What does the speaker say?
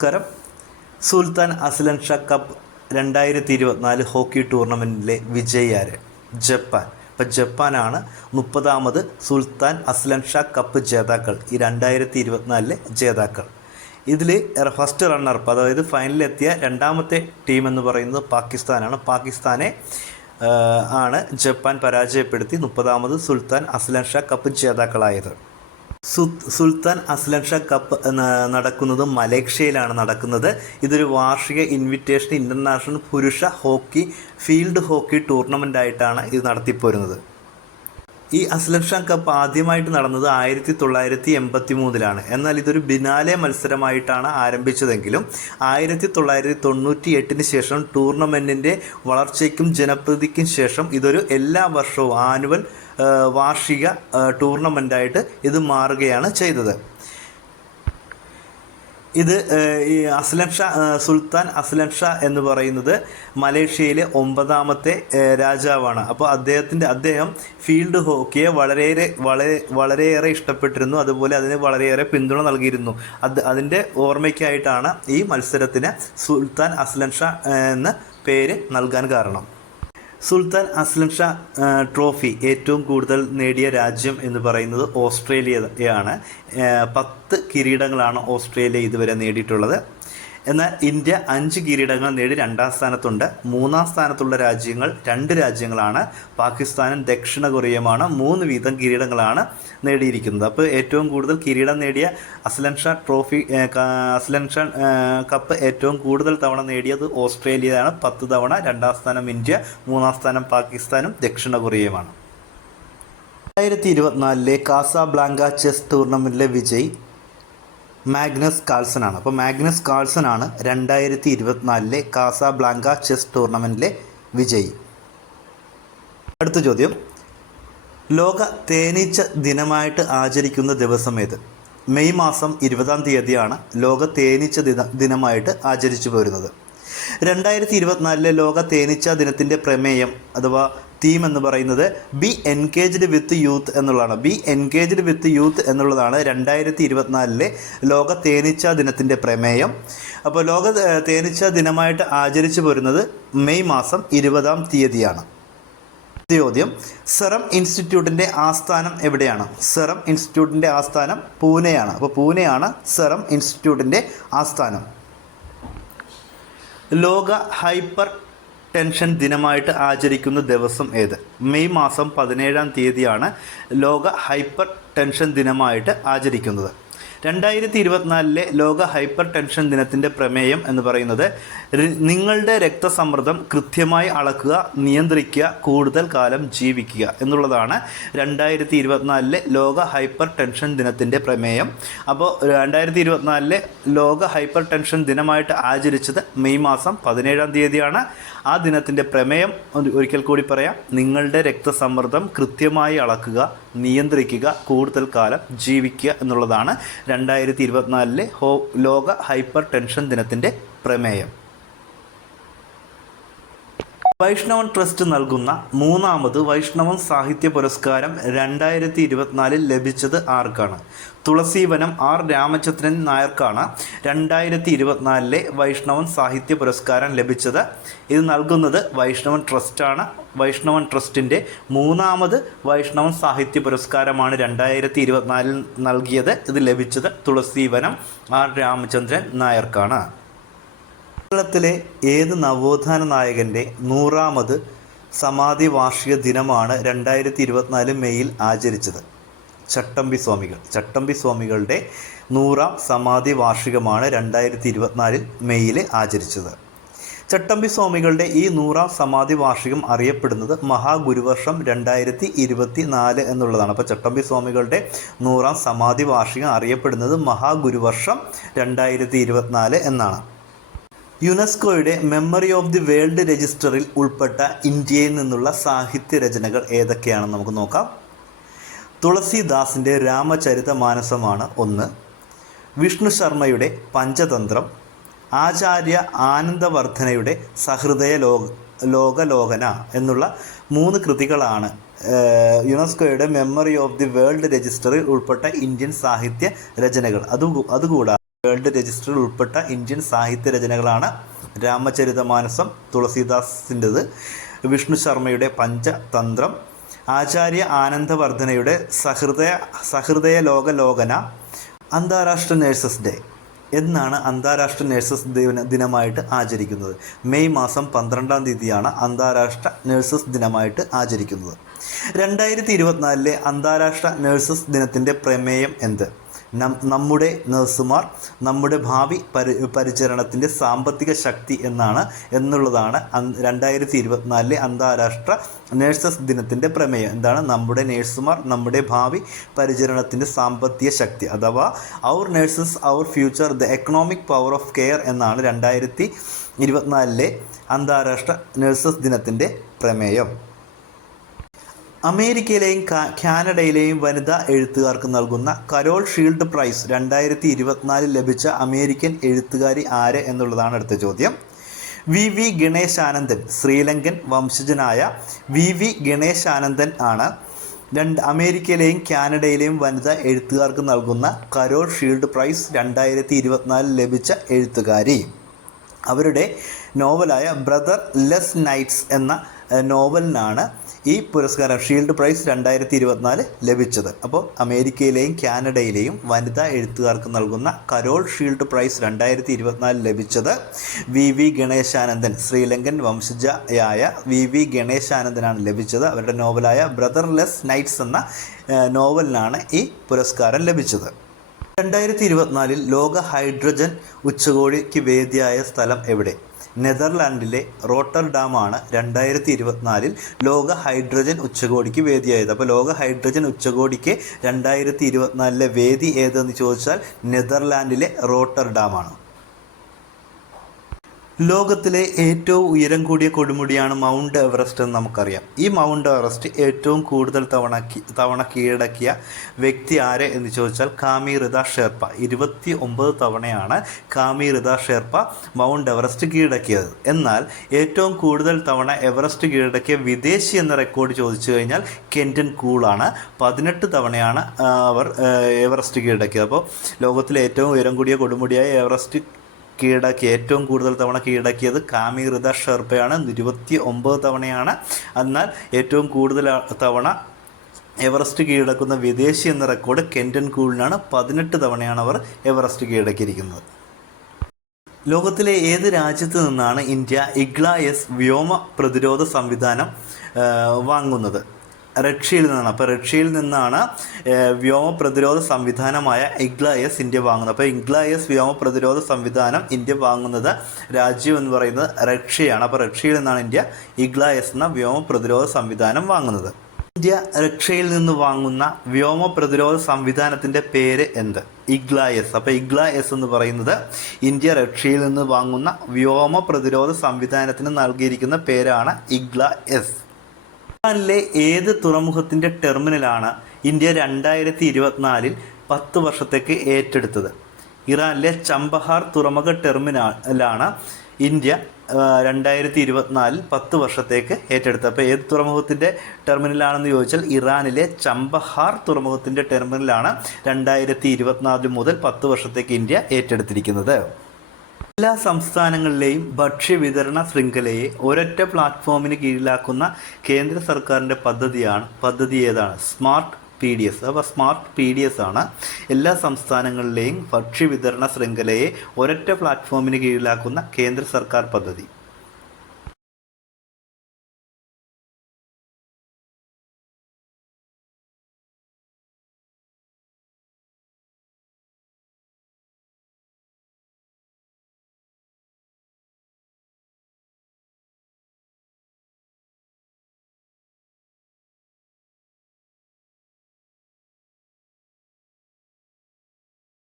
നമസ്കാരം. Sultan Azlan Shah cup 2024 hockey ടൂർണമെൻറ്റിലെ വിജയിയാര്? ജപ്പാൻ. ഇപ്പം ജപ്പാനാണ് 30ാമത് സുൽത്താൻ അസ്ലൻ ഷാ കപ്പ് ജേതാക്കൾ, ഈ 2024 ജേതാക്കൾ. ഇതിൽ ഫസ്റ്റ് റണ്ണറപ്പ്, അതായത് ഫൈനലിലെത്തിയ രണ്ടാമത്തെ ടീം എന്ന് പറയുന്നത് പാകിസ്ഥാനാണ്. പാകിസ്ഥാനെ ആണ് ജപ്പാൻ പരാജയപ്പെടുത്തി 30ാമത് സുൽത്താൻ അസ്ലൻ ഷാ കപ്പ് ജേതാക്കളായത്. സുൽത്താൻ അസ്ലൻ ഷാ കപ്പ് നടക്കുന്നത് മലേഷ്യയിലാണ് നടക്കുന്നത്. ഇതൊരു വാർഷിക ഇൻവിറ്റേഷൻ ഇൻ്റർനാഷണൽ പുരുഷ ഹോക്കി ഫീൽഡ് ഹോക്കി ടൂർണമെൻ്റ് ആയിട്ടാണ് ഇത് നടത്തിപ്പോരുന്നത്. ഈ അസ്ലൻ ഷാ കപ്പ് ആദ്യമായിട്ട് നടന്നത് 1983 എന്നാൽ ഇതൊരു ബിനാലെ മത്സരമായിട്ടാണ് ആരംഭിച്ചതെങ്കിലും 1998 ശേഷം ടൂർണമെൻറ്റിൻ്റെ വളർച്ചയ്ക്കും ജനപ്രീതിക്കും ശേഷം ഇതൊരു എല്ലാ വർഷവും ആനുവൽ വാർഷിക ടൂർണമെൻ്റായിട്ട് ഇത് മാറുകയാണ് ചെയ്തത്. ഇത് ഈ സുൽത്താൻ അസ്ലൻ ഷാ എന്ന് പറയുന്നത് മലേഷ്യയിലെ 9ാമത്തെ രാജാവാണ്. അപ്പോൾ അദ്ദേഹം ഫീൽഡ് ഹോക്കിയെ വളരെയേറെ ഇഷ്ടപ്പെട്ടിരുന്നു. അതുപോലെ അതിന് വളരെയേറെ പിന്തുണ നൽകിയിരുന്നു. അതിൻ്റെ ഓർമ്മയ്ക്കായിട്ടാണ് ഈ മത്സരത്തിന് സുൽത്താൻ അസ്ലൻ ഷാ എന്ന പേര് നൽകാൻ കാരണം. സുൽത്താൻ അസ്ലൻ ഷാ ട്രോഫി ഏറ്റവും കൂടുതൽ നേടിയ രാജ്യം എന്ന് പറയുന്നത് ഓസ്ട്രേലിയയാണ്. 10 കിരീടങ്ങളാണ് ഓസ്ട്രേലിയ ഇതുവരെ നേടിയിട്ടുള്ളത്. എന്നാൽ ഇന്ത്യ 5 കിരീടങ്ങൾ നേടി 2ാം സ്ഥാനത്തുണ്ട്. 3ാം സ്ഥാനത്തുള്ള രാജ്യങ്ങൾ 2 രാജ്യങ്ങളാണ്. പാകിസ്ഥാനും ദക്ഷിണ കൊറിയയുമാണ്. 3 വീതം കിരീടങ്ങളാണ് നേടിയിരിക്കുന്നത്. അപ്പോൾ ഏറ്റവും കൂടുതൽ കിരീടം നേടിയ അസ്ലൻ ഷാ കപ്പ് ഏറ്റവും കൂടുതൽ തവണ നേടിയത് ഓസ്ട്രേലിയയാണ്, 10 തവണ. 2ാം സ്ഥാനം ഇന്ത്യ, 3ാം സ്ഥാനം പാകിസ്ഥാനും ദക്ഷിണ കൊറിയയുമാണ്. 2024 കാസാബ്ലാങ്ക ചെസ് ടൂർണമെൻറ്റിലെ വിജയ് മാഗ്നസ് കാൾസൺ ആണ്. അപ്പോൾ മാഗ്നസ് കാൾസൺ ആണ് 2024 കാസാബ്ലാങ്ക ചെസ് ടൂർണമെൻറ്റിലെ വിജയി. അടുത്ത ചോദ്യം, ലോക തേനീച്ച ദിനമായിട്ട് ആചരിക്കുന്ന ദിവസം ഏത്? മെയ് മാസം 20ാം തീയതിയാണ് ലോക തേനീച്ച ദിനമായിട്ട് ആചരിച്ചു പോരുന്നത്. 2024 ലോക തേനീച്ച ദിനത്തിൻ്റെ പ്രമേയം അഥവാ തീം എന്ന് പറയുന്നത് ബി എൻഗേജ്ഡ് വിത്ത് യൂത്ത് എന്നുള്ളതാണ്. ബി എൻഗേജ്ഡ് വിത്ത് യൂത്ത് എന്നുള്ളതാണ് 2024 ലോക തേനീച്ച ദിനത്തിൻ്റെ പ്രമേയം. അപ്പോൾ ലോക തേനീച്ച ദിനമായിട്ട് ആചരിച്ചു പോരുന്നത് മെയ് മാസം 20ാം തീയതിയാണ്. ചോദ്യം, സെറം ഇൻസ്റ്റിറ്റ്യൂട്ടിൻ്റെ ആസ്ഥാനം എവിടെയാണ്? സെറം ഇൻസ്റ്റിറ്റ്യൂട്ടിൻ്റെ ആസ്ഥാനം പൂനെയാണ്. അപ്പോൾ പൂനെയാണ് സെറം ഇൻസ്റ്റിറ്റ്യൂട്ടിൻ്റെ ആസ്ഥാനം. ലോക ഹൈപ്പർ ടെൻഷൻ ദിനമായിട്ട് ആചരിക്കുന്ന ദിവസം ഏത്? മെയ് മാസം 17ാം തീയതിയാണ് ലോക ഹൈപ്പർ ടെൻഷൻ ദിനമായിട്ട് ആചരിക്കുന്നത്. 2024 ലോക ഹൈപ്പർ ടെൻഷൻ ദിനത്തിൻ്റെ പ്രമേയം എന്ന് പറയുന്നത് നിങ്ങളുടെ രക്തസമ്മർദ്ദം കൃത്യമായി അളക്കുക, നിയന്ത്രിക്കുക, കൂടുതൽ കാലം ജീവിക്കുക എന്നുള്ളതാണ് 2024 ലോക ഹൈപ്പർ ടെൻഷൻ ദിനത്തിൻ്റെ പ്രമേയം. അപ്പോൾ 2024 ലോക ഹൈപ്പർ ടെൻഷൻ ദിനമായിട്ട് ആചരിച്ചത് മെയ് മാസം 17ാം തീയതിയാണ്. ആ ദിനത്തിൻ്റെ പ്രമേയം ഒരിക്കൽ കൂടി പറയാം: നിങ്ങളുടെ രക്തസമ്മർദ്ദം കൃത്യമായി അളക്കുക, നിയന്ത്രിക്കുക, കൂടുതൽ കാലം ജീവിക്കുക എന്നുള്ളതാണ് 2024 ലോക ഹൈപ്പർ ടെൻഷൻ ദിനത്തിൻ്റെ പ്രമേയം. വൈഷ്ണവൻ ട്രസ്റ്റ് നൽകുന്ന 3ാമത് വൈഷ്ണവൻ സാഹിത്യ പുരസ്കാരം 2024 ലഭിച്ചത് ആർക്കാണ്? തുളസീവനം ആർ രാമചന്ദ്രൻ നായർക്കാണ് 2024 വൈഷ്ണവൻ സാഹിത്യ പുരസ്കാരം ലഭിച്ചത്. ഇത് നൽകുന്നത് വൈഷ്ണവൻ ട്രസ്റ്റാണ്. വൈഷ്ണവൻ ട്രസ്റ്റിൻ്റെ 3ാമത് വൈഷ്ണവൻ സാഹിത്യ പുരസ്കാരമാണ് 2024 നൽകിയത്. ഇത് ലഭിച്ചത് തുളസീവനം ആർ രാമചന്ദ്രൻ നായർക്കാണ്. കേരളത്തിലെ ഏത് നവോത്ഥാന നായകൻ്റെ 100ാമത് സമാധി വാർഷിക ദിനമാണ് 2024 മെയ്യിൽ ആചരിച്ചത്? ചട്ടമ്പി സ്വാമികൾ. ചട്ടമ്പി സ്വാമികളുടെ 100ാം സമാധി വാർഷികമാണ് 2024 മെയ്യിൽ ആചരിച്ചത്. ചട്ടമ്പി സ്വാമികളുടെ ഈ 100ാം സമാധി വാർഷികം അറിയപ്പെടുന്നത് മഹാഗുരുവർഷം 2024 എന്നുള്ളതാണ്. അപ്പോൾ ചട്ടമ്പി സ്വാമികളുടെ 100ാം സമാധി വാർഷികം അറിയപ്പെടുന്നത് മഹാഗുരുവർഷം 2024 എന്നാണ്. യുനെസ്കോയുടെ മെമ്മറി ഓഫ് ദി വേൾഡ് രജിസ്റ്ററിൽ ഉൾപ്പെട്ട ഇന്ത്യയിൽ നിന്നുള്ള സാഹിത്യ രചനകൾ ഏതൊക്കെയാണെന്ന് നമുക്ക് നോക്കാം. തുളസീദാസിൻ്റെ രാമചരിതമാനസമാണ് ഒന്ന്. വിഷ്ണു ശർമ്മയുടെ പഞ്ചതന്ത്രം. ആചാര്യ ആനന്ദവർദ്ധനയുടെ സഹൃദയ ലോകലോകന എന്നുള്ള 3 കൃതികളാണ് യുനെസ്കോയുടെ മെമ്മറി ഓഫ് ദി വേൾഡ് രജിസ്റ്ററിൽ ഉൾപ്പെട്ട ഇന്ത്യൻ സാഹിത്യ രചനകൾ. അതുകൂടാതെ വേൾഡ് രജിസ്റ്ററിൽ ഉൾപ്പെട്ട ഇന്ത്യൻ സാഹിത്യ രചനകളാണ് രാമചരിതമാനസം തുളസീദാസിൻ്റെത്, വിഷ്ണു ശർമ്മയുടെ പഞ്ചതന്ത്രം, ആചാര്യ ആനന്ദവർദ്ധനയുടെ സഹൃദയ ലോകലോകന. അന്താരാഷ്ട്ര നഴ്സസ് ഡേ എന്നാണ് അന്താരാഷ്ട്ര നഴ്സസ് ദിനമായിട്ട് ആചരിക്കുന്നത്. മെയ് മാസം 12-ാം തീയതിയാണ് അന്താരാഷ്ട്ര നഴ്സസ് ദിനമായിട്ട് ആചരിക്കുന്നത്. 2024 അന്താരാഷ്ട്ര നഴ്സസ് ദിനത്തിൻ്റെ പ്രമേയം എന്ത്? നമ്മുടെ നഴ്സുമാർ നമ്മുടെ ഭാവി പരിചരണത്തിൻ്റെ സാമ്പത്തിക ശക്തി എന്നുള്ളതാണ് 2024 അന്താരാഷ്ട്ര നഴ്സസ് ദിനത്തിൻ്റെ പ്രമേയം. എന്താണ്? നമ്മുടെ നഴ്സുമാർ നമ്മുടെ ഭാവി പരിചരണത്തിൻ്റെ സാമ്പത്തിക ശക്തി, അഥവാ our nurses our future the economic power of care എന്നാണ് 2024 അന്താരാഷ്ട്ര നഴ്സസ് ദിനത്തിൻ്റെ പ്രമേയം. അമേരിക്കയിലെയും കാനഡയിലെയും വനിതാ എഴുത്തുകാർക്ക് നൽകുന്ന കരോൾ ഷീൽഡ് പ്രൈസ് 2024 ലഭിച്ച അമേരിക്കൻ എഴുത്തുകാരി ആര് എന്നുള്ളതാണ് അടുത്ത ചോദ്യം. വി ഗണേശാനന്ദൻ. ശ്രീലങ്കൻ വംശജനായ വി ഗണേശാനന്ദൻ ആണ് അമേരിക്കയിലെയും കാനഡയിലെയും വനിതാ എഴുത്തുകാർക്ക് നൽകുന്ന കരോൾ ഷീൽഡ് പ്രൈസ് 2024 ലഭിച്ച എഴുത്തുകാരി. അവരുടെ നോവലായ ബ്രദർ ലെസ് നൈറ്റ്സ് എന്ന നോവലിനാണ് ഈ പുരസ്കാരം ഷീൽഡ് പ്രൈസ് 2024 ലഭിച്ചത്. അപ്പോൾ അമേരിക്കയിലെയും കാനഡയിലെയും വനിതാ എഴുത്തുകാർക്ക് നൽകുന്ന കരോൾ ഷീൽഡ് പ്രൈസ് 2024 ലഭിച്ചത് വി ഗണേശാനന്ദൻ, ശ്രീലങ്കൻ വംശജയായ വി ഗണേശാനന്ദനാണ് ലഭിച്ചത്. അവരുടെ നോവലായ ബ്രദർ ലെസ് നൈറ്റ്സ് എന്ന നോവലിനാണ് ഈ പുരസ്കാരം ലഭിച്ചത്. 2024 ലോക ഹൈഡ്രജൻ ഉച്ചകോടിക്ക് വേദിയായ സ്ഥലം എവിടെ? നെതർലാൻഡിലെ റോട്ടർഡാമാണ് 2024 ലോക ഹൈഡ്രജൻ ഉച്ചകോടിക്ക് വേദിയായത്. അപ്പോൾ ലോക ഹൈഡ്രജൻ ഉച്ചകോടിക്ക് 2024 വേദി ഏതെന്ന് ചോദിച്ചാൽ നെതർലാൻഡിലെ റോട്ടർഡാമാണ്. ലോകത്തിലെ ഏറ്റവും ഉയരം കൂടിയ കൊടുമുടിയാണ് മൗണ്ട് എവറസ്റ്റ് എന്ന് നമുക്കറിയാം. ഈ മൗണ്ട് എവറസ്റ്റ് ഏറ്റവും കൂടുതൽ തവണ കീഴടക്കിയ വ്യക്തി ആര് എന്ന് ചോദിച്ചാൽ കാമി ഋത ഷെർപ്പ. 29 തവണയാണ് കാമി ഋത ഷെർപ്പ മൗണ്ട് എവറസ്റ്റ് കീഴടക്കിയത്. എന്നാൽ ഏറ്റവും കൂടുതൽ തവണ എവറസ്റ്റ് കീഴടക്കിയ വിദേശി എന്ന റെക്കോർഡ് ചോദിച്ചു കഴിഞ്ഞാൽ കെൻറ്റൻ കൂളാണ്. 18 തവണയാണ് അവർ എവറസ്റ്റ് കീഴടക്കിയത്. അപ്പോൾ ലോകത്തിലെ ഏറ്റവും ഉയരം കൂടിയ കൊടുമുടിയായ എവറസ്റ്റ് ഏറ്റവും കൂടുതൽ തവണ കീഴടക്കിയത് കാമി ഋത ഷെർപ്പയാണ്, 29 തവണയാണ്. എന്നാൽ ഏറ്റവും കൂടുതൽ തവണ എവറസ്റ്റ് കീഴടക്കുന്ന വിദേശി എന്ന റെക്കോർഡ് കെൻറ്റൻ കൂളിനാണ്. 18 തവണയാണ് അവർ എവറസ്റ്റ് കീഴടക്കിയിരിക്കുന്നത്. ലോകത്തിലെ ഏത് രാജ്യത്ത് നിന്നാണ് ഇന്ത്യ ഇഗ്ല-S വ്യോമ പ്രതിരോധ സംവിധാനം വാങ്ങുന്നത്? റഷ്യയിൽ നിന്നാണ്. അപ്പോൾ റഷ്യയിൽ നിന്നാണ് വ്യോമ പ്രതിരോധ സംവിധാനമായ ഇഗ്ല-S ഇന്ത്യ വാങ്ങുന്നത്. അപ്പോൾ ഇഗ്ല-S വ്യോമ പ്രതിരോധ സംവിധാനം ഇന്ത്യ വാങ്ങുന്നത് രാജ്യം എന്ന് പറയുന്നത് റഷ്യയാണ്. അപ്പോൾ റഷ്യയിൽ നിന്നാണ് ഇന്ത്യ ഇഗ്ല-S എന്ന വ്യോമ പ്രതിരോധ സംവിധാനം വാങ്ങുന്നത്. ഇന്ത്യ റഷ്യയിൽ നിന്ന് വാങ്ങുന്ന വ്യോമ പ്രതിരോധ സംവിധാനത്തിൻ്റെ പേര് എന്ത്? ഇഗ്ല-S. അപ്പോൾ ഇഗ്ല-S എന്ന് പറയുന്നത് ഇന്ത്യ റഷ്യയിൽ നിന്ന് വാങ്ങുന്ന വ്യോമ പ്രതിരോധ സംവിധാനത്തിന് നൽകിയിരിക്കുന്ന പേരാണ് ഇഗ്ല-S. ഇറാനിലെ ഏത് തുറമുഖത്തിൻ്റെ ടെർമിനലാണ് ഇന്ത്യ 2024 10 വർഷത്തേക്ക് ഏറ്റെടുത്തത്? ഇറാനിലെ ചമ്പഹാർ തുറമുഖ ടെർമിനലാണ് ഇന്ത്യ 2024 10 വർഷത്തേക്ക് ഏറ്റെടുത്തത്. അപ്പോൾ ഏത് തുറമുഖത്തിൻ്റെ ടെർമിനലാണെന്ന് ചോദിച്ചാൽ ഇറാനിലെ ചമ്പഹാർ തുറമുഖത്തിൻ്റെ ടെർമിനലാണ് 2024 മുതൽ 10 വർഷത്തേക്ക് ഇന്ത്യ ഏറ്റെടുത്തിരിക്കുന്നത്. എല്ലാ സംസ്ഥാനങ്ങളിലെയും ഭക്ഷ്യവിതരണ ശൃംഖലയെ ഒരൊറ്റ പ്ലാറ്റ്ഫോമിന് കീഴിലാക്കുന്ന കേന്ദ്ര സർക്കാരിൻ്റെ പദ്ധതി ഏതാണ്? Smart PDS. അപ്പോൾ സ്മാർട്ട് PDS ആണ് എല്ലാ സംസ്ഥാനങ്ങളിലെയും ഭക്ഷ്യവിതരണ ശൃംഖലയെ ഒരൊറ്റ പ്ലാറ്റ്ഫോമിന് കീഴിലാക്കുന്ന കേന്ദ്ര സർക്കാർ പദ്ധതി.